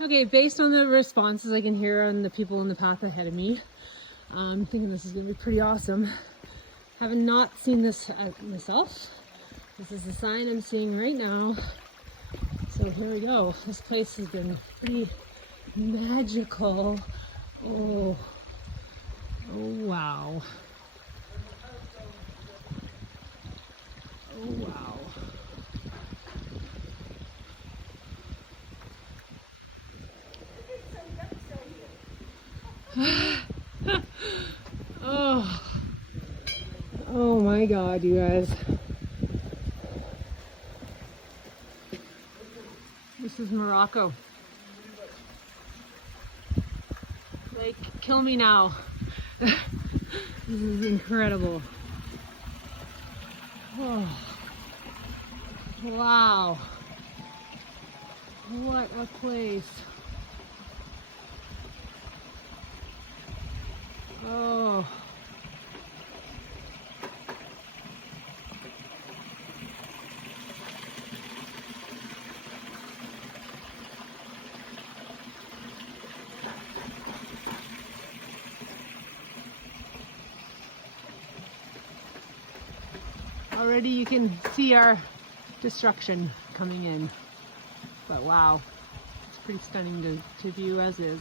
Okay, based on the responses I can hear on the people in the path ahead of me, I'm thinking this is going to be pretty awesome. Having not seen this myself, this is the sign I'm seeing right now. So here we go. This place has been pretty magical. Oh, oh wow. Oh wow. Oh, oh my God, you guys. This is Morocco. Like, kill me now. This is incredible. Oh, wow. What a place. Oh. Already you can see our destruction coming in. But wow, it's pretty stunning to view as is.